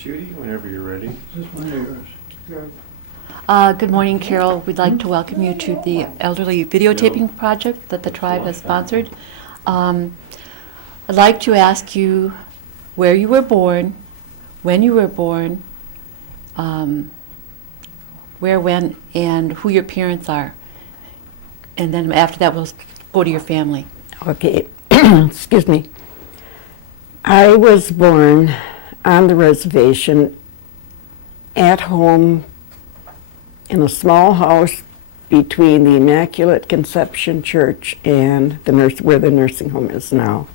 Judy, whenever you're ready. This one yours. Good morning, Carol. We'd like to welcome you to the elderly videotaping project that the tribe has sponsored. I'd like to ask you where you were born, when you were born, where, when, and who your parents are. And then after that, we'll go to your family. Okay, excuse me. I was born on the reservation at home in a small house between the Immaculate Conception Church and where the nursing home is now.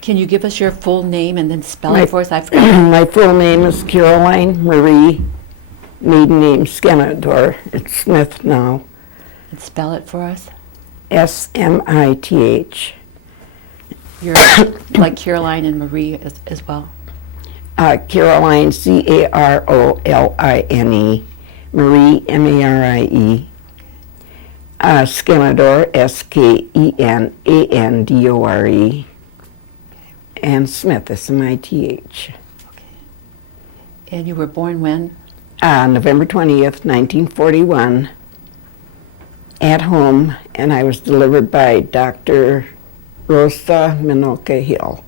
Can you give us your full name and then spell it for us? I forgot. My full name is Caroline Marie, maiden name Skenador. It's Smith now. And spell it for us. S-M-I-T-H. You're like Caroline and Marie as well. Caroline, C-A-R-O-L-I-N-E, Marie, M-A-R-I-E, Skenador, S-K-E-N-A-N-D-O-R-E, and Smith, S-M-I-T-H. Okay. And you were born when? November 20th, 1941, at home, and I was delivered by Dr. Rosa Minoka Hill.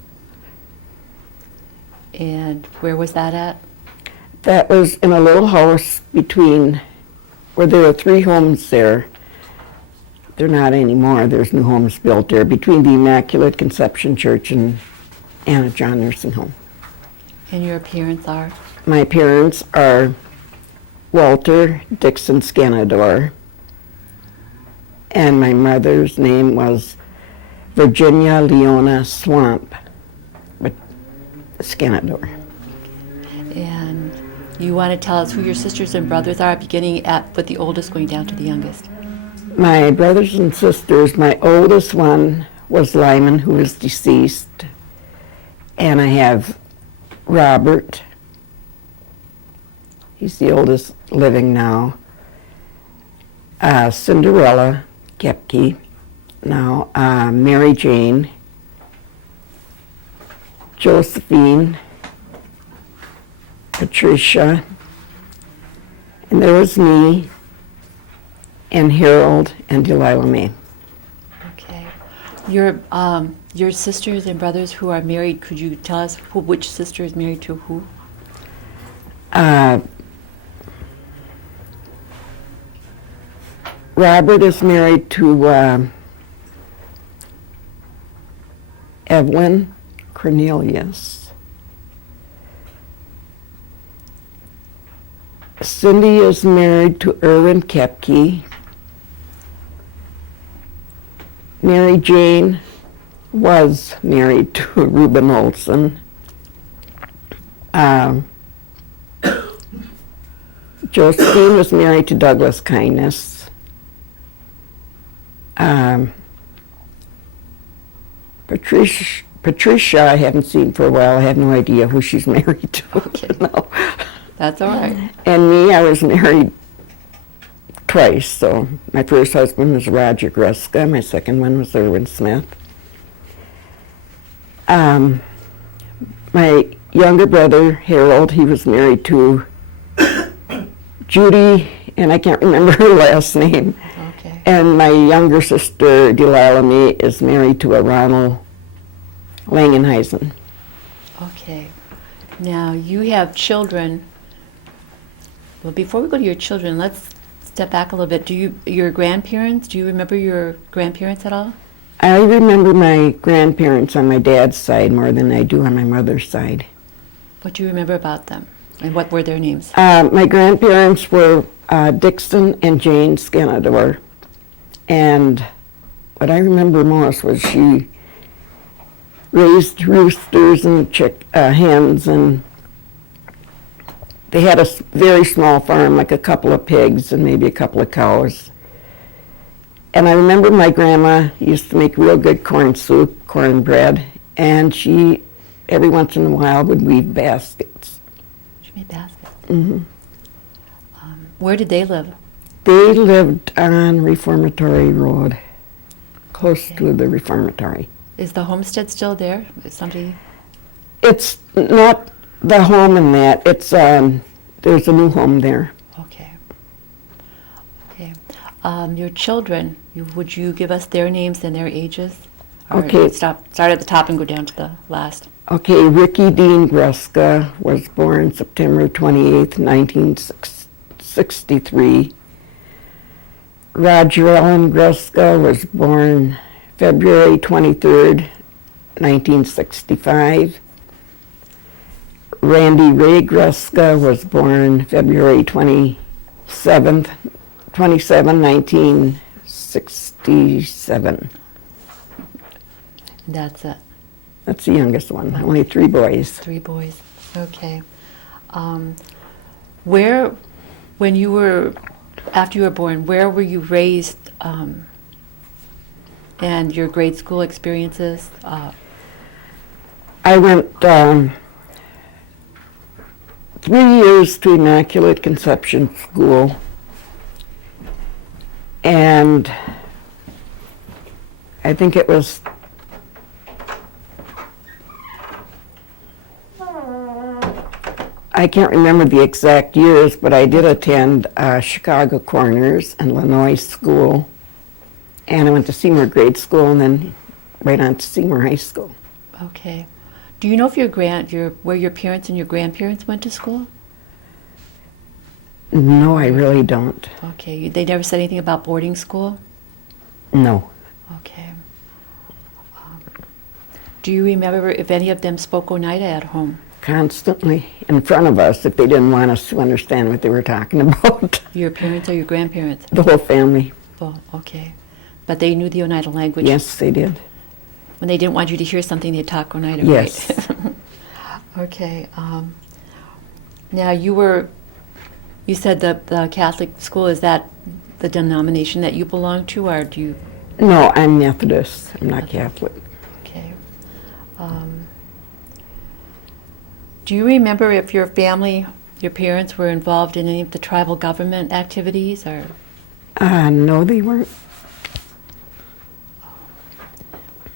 And where was that at? That was in a little house where there were 3 homes there. They're not anymore. There's new homes built there between the Immaculate Conception Church and Anna John Nursing Home. And your parents are? My parents are Walter Dixon Skenador, and my mother's name was Virginia Leona Swamp Skenador. And you want to tell us who your sisters and brothers are, beginning with the oldest going down to the youngest? My brothers and sisters, my oldest one was Lyman, who is deceased. And I have Robert. He's the oldest living now. Cinderella Kepke now. Mary Jane. Josephine, Patricia, and there was me, and Harold, and Delilah May. Okay. Your sisters and brothers who are married, could you tell us which sister is married to who? Robert is married to Evelyn Cornelius. Cindy is married to Erwin Kepke. Mary Jane was married to Reuben Olson. Josephine was married to Douglas Kindness. Patricia, I haven't seen for a while. I have no idea who she's married to. Okay. No. That's all right. And me, I was married twice. So my first husband was Roger Greska. My second one was Erwin Smith. My younger brother, Harold, he was married to Judy, and I can't remember her last name. Okay. And my younger sister, Delilah May, is married to a Ronald Langenheisen. Okay. Now, you have children. Well, before we go to your children, let's step back a little bit. Do you remember your grandparents at all? I remember my grandparents on my dad's side more than I do on my mother's side. What do you remember about them? And what were their names? My grandparents were Dixon and Jane Skenador. And what I remember most was she raised roosters and hens, and they had a very small farm, like a couple of pigs and maybe a couple of cows. And I remember my grandma used to make real good corn soup, cornbread, and she, every once in a while, would weave baskets. She made baskets. Mm-hmm. Where did they live? They lived on Reformatory Road, close to the Reformatory. Is the homestead still there? Is somebody? It's not The home and that, it's, there's a new home there. Okay. Okay. Your children, would you give us their names and their ages? Or Okay. start at the top and go down to the last. Okay, Ricky Dean Greska was born September 28th, 1963. Roger Allen Greska was born February 23rd, 1965. Randy Ray Greska was born February 1967. That's it. That's the youngest one, only 3 boys. 3 boys. Okay. Where, when you were, after you were born, where were you raised, and your grade school experiences? I went 3 years to Immaculate Conception School, and I think it was I can't remember the exact years, but I did attend Chicago Corners and Lanois School, and I went to Seymour Grade School and then right on to Seymour High School. Okay. Do you know if where your parents and your grandparents went to school? No, I really don't. Okay. They never said anything about boarding school? No. Okay. Do you remember if any of them spoke Oneida at home? Constantly in front of us if they didn't want us to understand what they were talking about. Your parents or your grandparents? The whole family. Oh, okay. But they knew the Oneida language? Yes, they did. When they didn't want you to hear something, they'd talk Oneida, yes. Right? Okay. Now, you said the Catholic school, is that the denomination that you belong to, or do you? No, I'm Methodist. I'm not Catholic. Okay. Do you remember if your family, your parents, were involved in any of the tribal government activities, or? No, they weren't.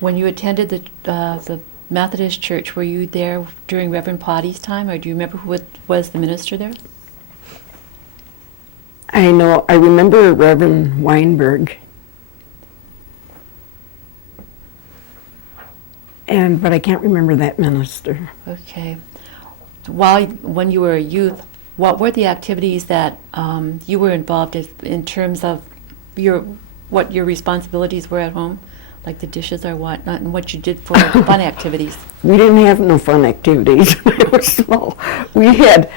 When you attended the Methodist church, were you there during Reverend Potty's time, or do you remember who was the minister there? I remember Reverend Weinberg. But I can't remember that minister. Okay. When you were a youth, what were the activities that you were involved in terms of what your responsibilities were at home, like the dishes or whatnot, and what you did for fun activities? We didn't have no fun activities when I was small. We had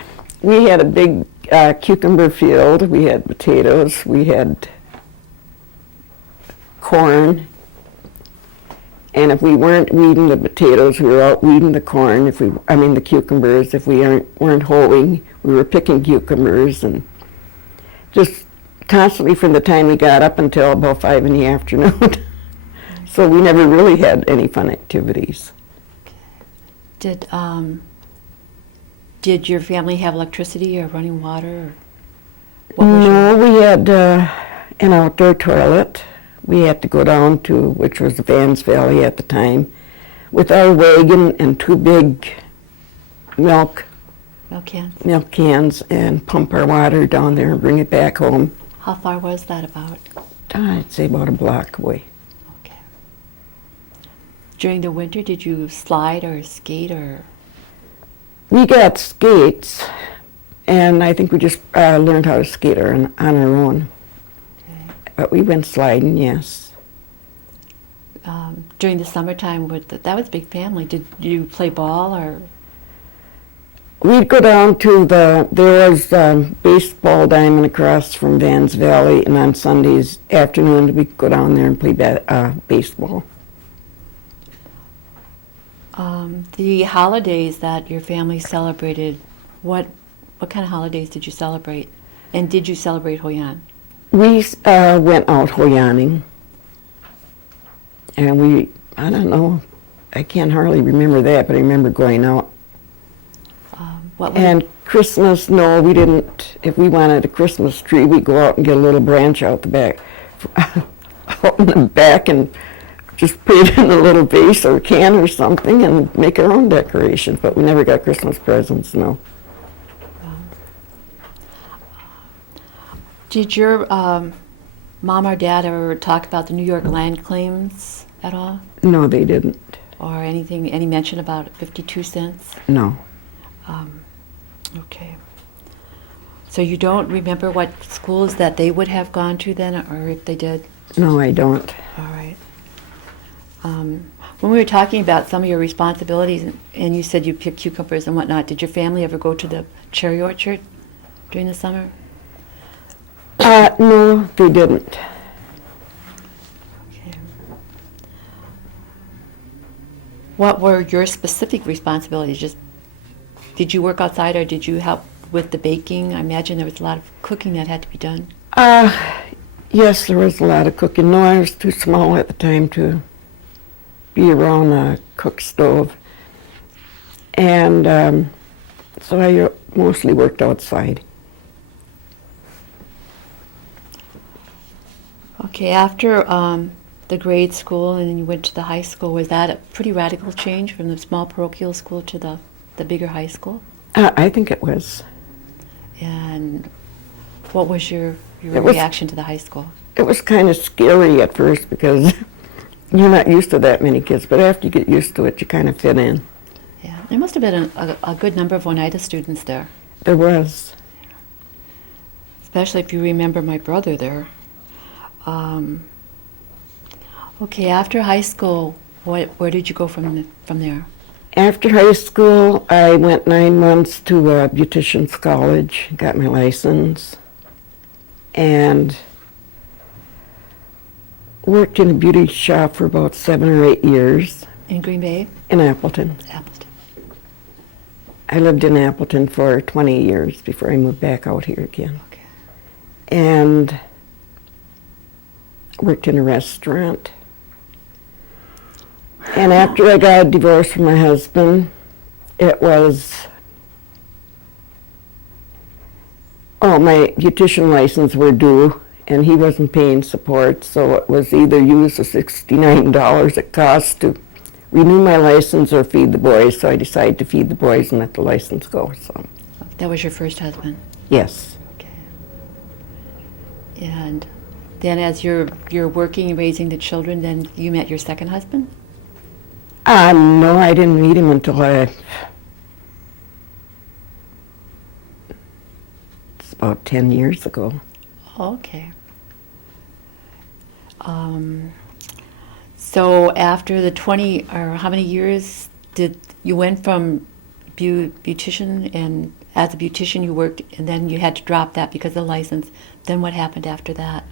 a big cucumber field. We had potatoes. We had corn. And if we weren't weeding the potatoes, we were out weeding the corn. The cucumbers. If we weren't hoeing, we were picking cucumbers, and just constantly from the time we got up until about 5 in the afternoon. So we never really had any fun activities. Did your family have electricity or running water? No, we had an outdoor toilet. We had to go down to, which was Vans Valley at the time, with our wagon and 2 big milk cans and pump our water down there and bring it back home. How far was that about? I'd say about a block away. Okay. During the winter, did you slide or skate or? We got skates, and I think we just learned how to skate on our own. But we went sliding, yes. During the summertime, that was a big family. Did you play ball or? We'd go down to there was baseball diamond across from Vans Valley, and on Sundays afternoons we'd go down there and play baseball. The holidays that your family celebrated, what kind of holidays did you celebrate? And did you celebrate Hoyan? We went out Hoyaning, and I don't know, I can't hardly remember that, but I remember going out. And Christmas, no, we didn't. If we wanted a Christmas tree, we'd go out and get a little branch out the back, out in the back, and just put it in a little vase or can or something and make our own decorations, but we never got Christmas presents, no. Did your mom or dad ever talk about the New York land claims at all? No, they didn't. Or anything, any mention about 52 cents? No. Okay. So you don't remember what schools that they would have gone to then, or if they did? No, I don't. All right. When we were talking about some of your responsibilities, and you said you pick cucumbers and whatnot, did your family ever go to the cherry orchard during the summer? No, they didn't. Okay. What were your specific responsibilities? Just did you work outside, or did you help with the baking? I imagine there was a lot of cooking that had to be done. Yes, there was a lot of cooking. No, I was too small at the time to be around a cook stove. And so I mostly worked outside. Okay, after the grade school and then you went to the high school, was that a pretty radical change from the small parochial school to the bigger high school? I think it was. And what was your It was- reaction to the high school? It was kind of scary at first because you're not used to that many kids, but after you get used to it, you kind of fit in. Yeah, there must have been a good number of Oneida students there, There was. especially if you remember my brother there. Okay, after high school, where did you go from there? After high school, I went 9 months to beautician's college, got my license, and worked in a beauty shop for about 7 or 8 years In Green Bay? in Appleton. Appleton. I lived in Appleton for 20 years before I moved back out here again. Okay. And worked in a restaurant. And after I got a divorce from my husband, it was, my beautician license were due, and he wasn't paying support, so it was either use the $69 it cost to renew my license or feed the boys, so I decided to feed the boys and let the license go, so, That was your first husband? yes. Okay. And then as you're working and raising the children, then you met your second husband? No, I didn't meet him until it's about 10 years ago. Okay. So after the 20, or how many years did you went from beautician, and as a beautician you worked, and then you had to drop that because of the license. Then what happened after that?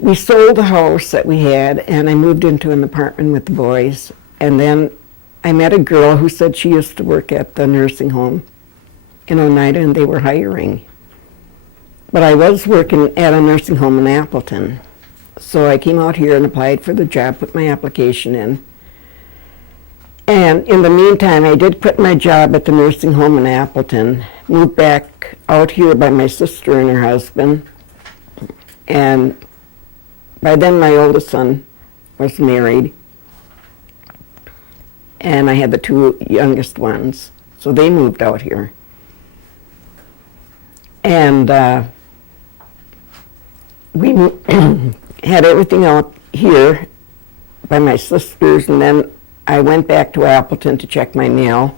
We sold the house that we had, and I moved into an apartment with the boys. And then I met a girl who said she used to work at the nursing home in Oneida, and they were hiring. But I was working at a nursing home in Appleton. So I came out here and applied for the job, put my application in. And in the meantime, I did quit my job at the nursing home in Appleton, moved back out here by my sister and her husband. And by then my oldest son was married, and I had the 2 youngest ones, so they moved out here. And we had everything out here by my sisters, and then I went back to Appleton to check my mail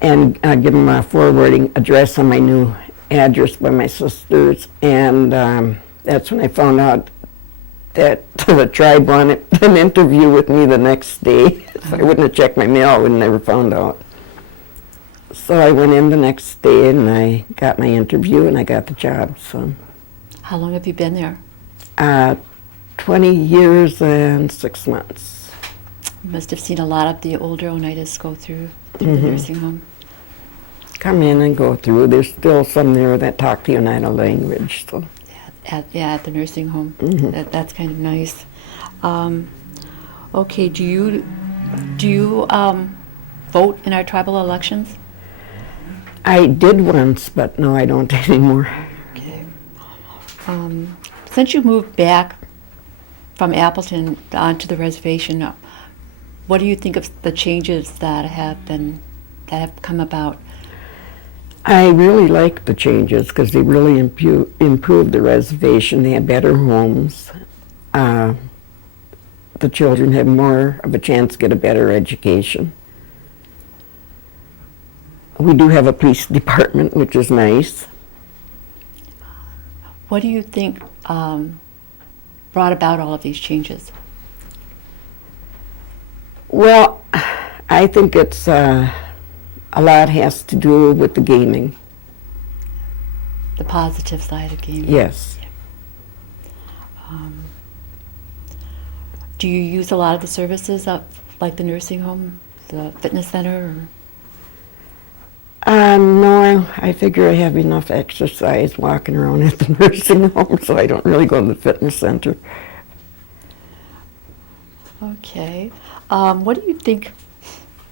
and give them a forwarding address on my new address by my sisters, and that's when I found out that the tribe wanted an interview with me the next day. If I wouldn't have checked my mail, I would have never found out. So I went in the next day and I got my interview and I got the job. So How long have you been there? 20 years and 6 months. You must have seen a lot of the older Oneidas go through the nursing home. Come in and go through. There's still some there that talk the Oneida language. So. At the nursing home. Mhm. That's kind of nice. Okay, do you vote in our tribal elections? I did once, but no, I don't anymore. Okay. Since you moved back from Appleton onto the reservation, what do you think of the changes that have come about? I really like the changes because they really improved the reservation. They have better homes. The children have more of a chance to get a better education. We do have a police department, which is nice. What do you think brought about all of these changes? Well, I think it's a lot has to do with the gaming. The positive side of gaming? Yes. Do you use a lot of the services of, like the nursing home, the fitness center? No, I figure I have enough exercise walking around at the nursing home, so I don't really go to the fitness center. Okay. What do you think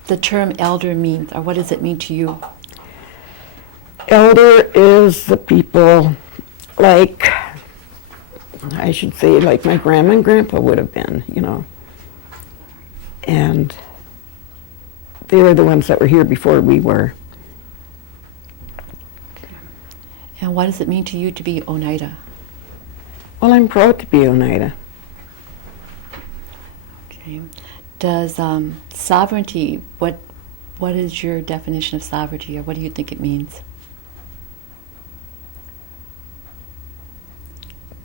the term elder means, or what does it mean to you? Elder is the people like, I should say, like my grandma and grandpa would have been, you know. And they were the ones that were here before we were. And what does it mean to you to be Oneida? Well, I'm proud to be Oneida. Okay. Does sovereignty, what is your definition of sovereignty, or what do you think it means?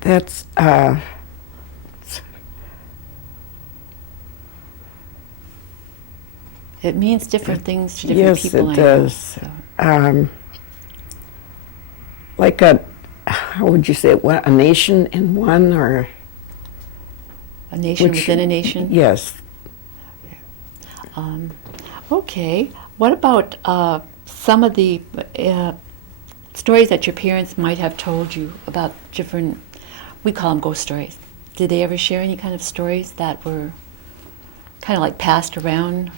That's, It means different things to different yes, people. it I know, does. so. Like how would you say it, what, a nation in one, or? A nation Which- within a nation? Yes. Okay. What about some of the stories that your parents might have told you about different, we call them ghost stories. Did they ever share any kind of stories that were kind of like passed around?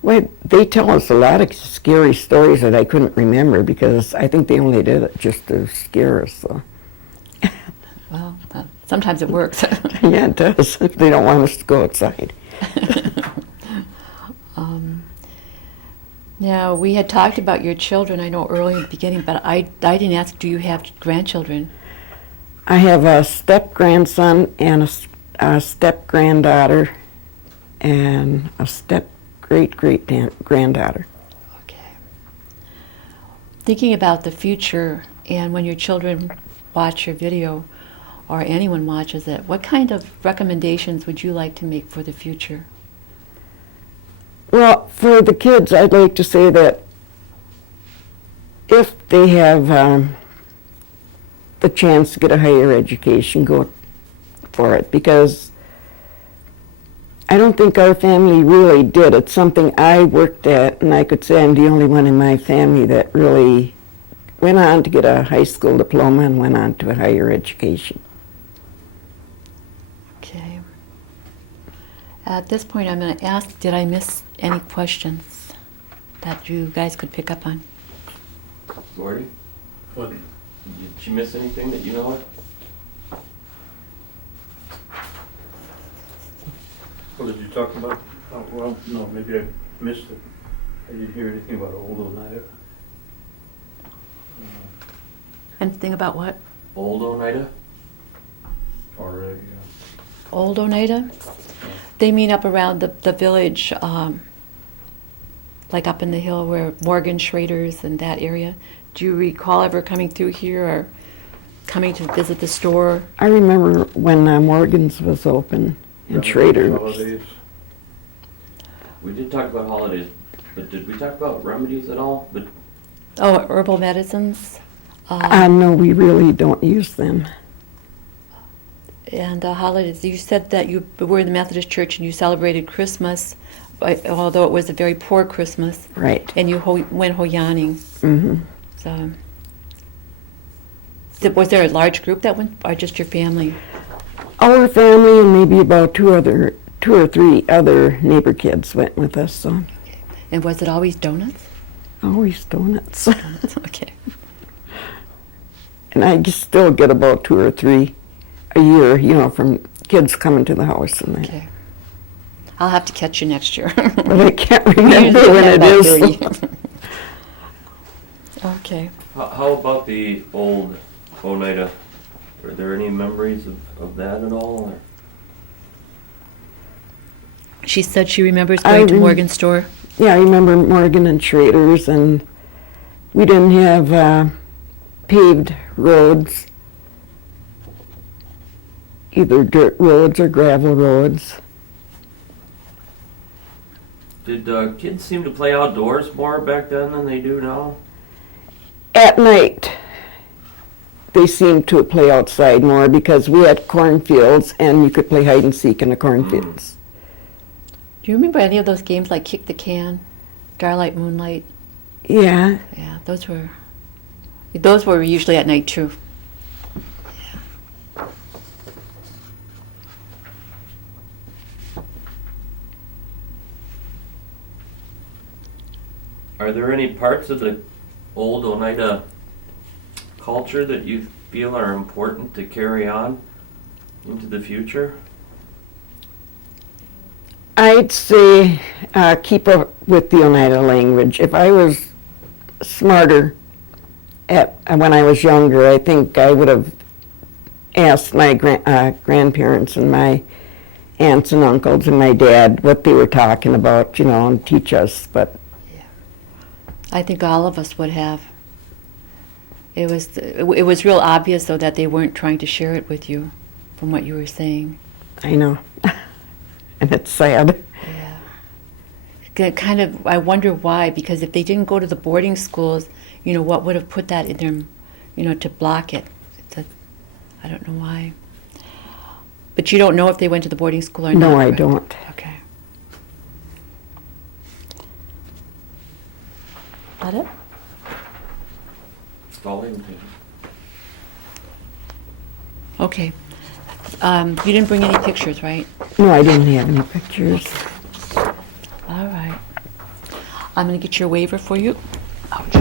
Well, they tell us a lot of scary stories that I couldn't remember because I think they only did it just to scare us. So. Well, sometimes it works. Yeah, it does. If they don't want us to go outside. Now, we had talked about your children, I know, early in the beginning, but I didn't ask, do you have grandchildren? I have a step-grandson and a step-granddaughter and a step-great-great-granddaughter. Okay. Thinking about the future, and when your children watch your video, or anyone watches it, what kind of recommendations would you like to make for the future? Well, for the kids, I'd like to say that if they have the chance to get a higher education, go for it, because I don't think our family really did. It's something I worked at, and I could say I'm the only one in my family that really went on to get a high school diploma and went on to a higher education. Okay. At this point, I'm going to ask, did I miss any questions that you guys could pick up on? Marty? What? Did you miss anything that you know of? What did you talk about? Oh, well, no, maybe I missed it. I didn't hear anything about old Oneida. Anything about what? Old Oneida? Or, Old Oneida? They mean up around the village, like up in the hill where Morgan Schrader's and that area. Do you recall ever coming through here or coming to visit the store? I remember when Morgan's was open and Schrader's. holidays. We did talk about holidays, but did we talk about remedies at all? But Oh, herbal medicines? No, we really don't use them. And holidays. You said that you were in the Methodist Church and you celebrated Christmas, although it was a very poor Christmas. Right. And you went hoyaning. Mm-hmm. So, was there a large group that went, or just your family? Our family and maybe about two or three other neighbor kids went with us, so And was it always donuts? always donuts. Donuts, okay. And I just still get about 2 or 3 a year, you know, from kids coming to the house and that. Okay. I'll have to catch you next year. But I can't We remember usually when have it about is. 30. Okay. How about the old Oneida? Are there any memories of that at all? Or? She said she remembers I going to rem- Morgan's store. Yeah, I remember Morgan and Schrader's, and we didn't have paved roads, either dirt roads or gravel roads. Did kids seem to play outdoors more back then than they do now? At night, they seemed to play outside more because we had cornfields and you could play hide and seek in the cornfields. Do you remember any of those games like Kick the Can, Starlight, Moonlight? Yeah, Yeah, those were usually at night too. Are there any parts of the old Oneida culture that you feel are important to carry on into the future? I'd say keep up with the Oneida language. If I was smarter when I was younger, I think I would have asked my grandparents and my aunts and uncles and my dad what they were talking about, you know, and teach us. But I think all of us would have. It was real obvious though that they weren't trying to share it with you, from what you were saying. I know, and it's sad. Kind of, I wonder why, because if they didn't go to the boarding schools, you know, what would have put that in them, you know, to block it? I don't know why. But you don't know if they went to the boarding school or not? No, I correct? don't. Okay. That it? That's all I can do. Okay. You didn't bring any pictures, right? No, I didn't have any pictures. All right. I'm going to get your waiver for you. Ouch.